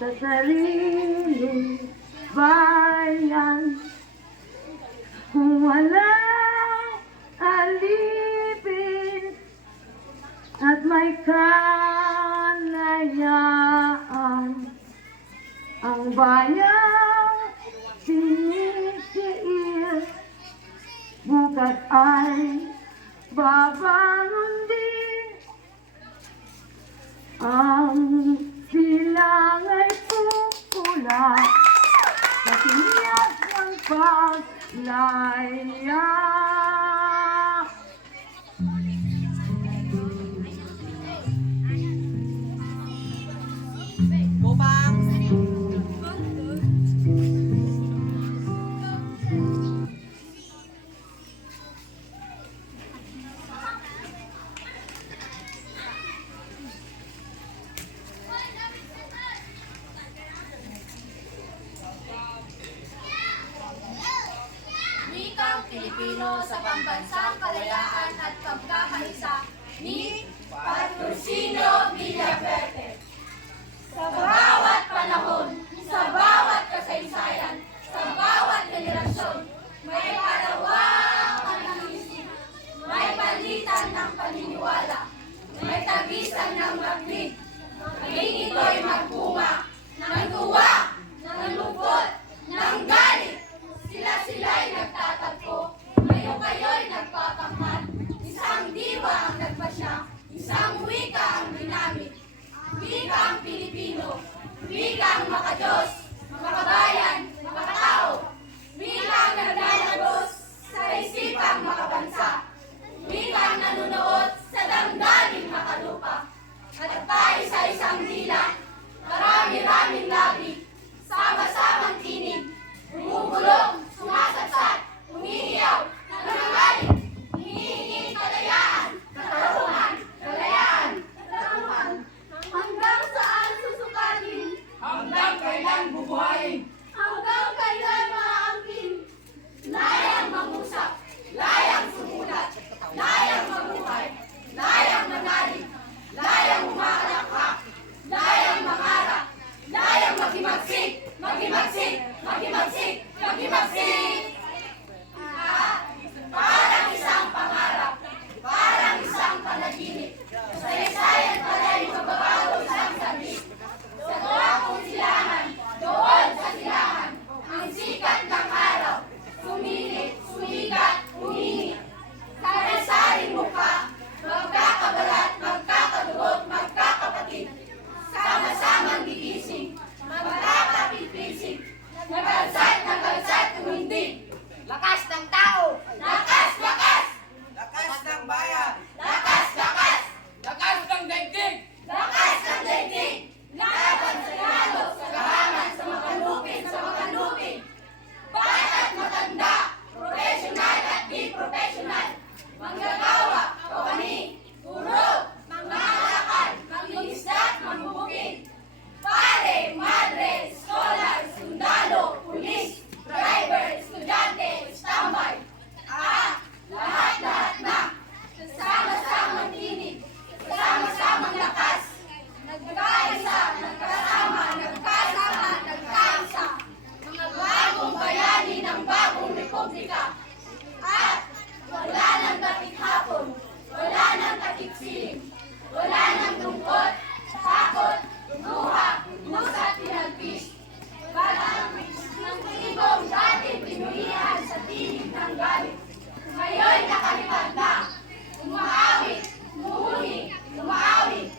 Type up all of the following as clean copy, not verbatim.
sa sariling bayan. Kung walang alipin at may kalayaan, ang bayang sinisiil, bukas ay babangon din. Ang silang ay pupula sa tiyak ng paglaya. Go back! Wikang Pilipino sa pambansang kalayaan at pagkakaisa ni Patrocinio Villaverde. Sa bawat panahon, sa bawat kasaysayan, sa bawat henerasyon, may karawang ng isip, may palitan ng paniniwala, may tagisan ng magnig, maging ito'y magbunga ng tuwa, ng lungkot, ng galit. Sila-sila'y nagtatagpo, ngayon kayo'y nagpapangkat. Isang diwa ang nagpasya, isang wika ang ginamit. Wika ang Pilipino, wika ang makadiyos, makabayan, makatao. Wika ang naglalagos sa isipang makabansa. Wika ang nanunood sa damdaming makalupa. At tayo sa isang dila, marami-raming labi, sama-samang tinig, bumubulong, sumasaksak, humihiyaw, nangangalit, hinihingi kalayaan, katarungan, kalayaan, katarungan. Hanggang saan susukatin? Hanggang kailan bubuhayin? Hanggang kailan maaangkin? Layang mangusap, layang sumulat, layang mabuhay, layang manalig, layang umakalakak, layang mangarap, layang maghimagsik, maghimagsik, maghimagsik, maghimagsik. Parang isang pangarap, parang isang panaginip. Kasaysayan pala'y magbabago isang saglit. Sa tuwakong silangan, doon sa silangan, ang sikat ng araw, sumilip, sumikat, humingi. Sari-saring mukha, magkakabalat, magkakadugot, magkakapatid. Sama-samang gigising, magkakapitpisig. Nagalsat, tumindig. Lakas ng tao! Lakas, lakas! Lakas ng bayan! Lakas, lakas! Lakas ng daigdig! Lakas ng daigdig! Laban sa lalo, sa gahangan, sa makanupin, sa makanupin. Bata't matanda, professional at di professional. Manggagawa, kawani, guro, mangangalakal, mangingisda at mangbubukid. Pare, madre, scholar, sundalo, pulis, driver, estudyante, standby. Lahat-lahat na. Sama-samang tinig, sama-samang lakas. Nagkaisa, nagkasama, nagkaisa. Mga bagong bayani ng bagong republika. At wala nang takip hapon, wala nang takip siling, wala nang lungkot, takot, luha, at pinagpis. Ng ibong dati pinuhihan sa tinig ng galit. Ngayon nakalipad na, umaawit, umuhuni, umaawit.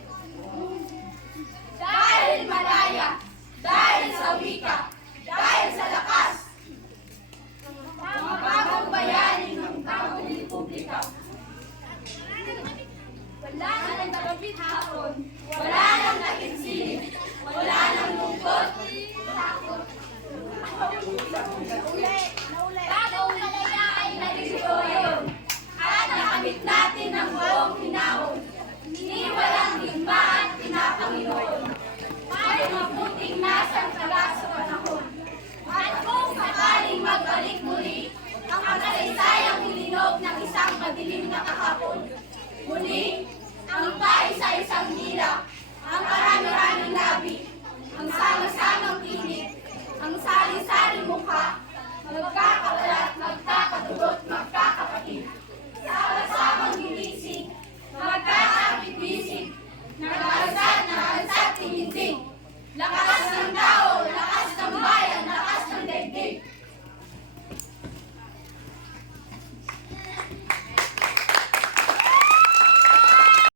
Dahil malaya, dahil sa wika, dahil sa lakas. Mga bagong bayani ng bagong republika. Wala nang nagapit hapon, wala nang nakinsinig, wala nang lungkot, takot. Bagong malaya ay nalilito yun. At nakamit natin ang buong hinahon. Iniwalang digma at pinapanginoon. May mabuting nasang taga sa panahon. At kung sakaling magbalik muli, ang kasaysayang hilinog ng isang madilim na kahapon. Muli, ang tayo sa isang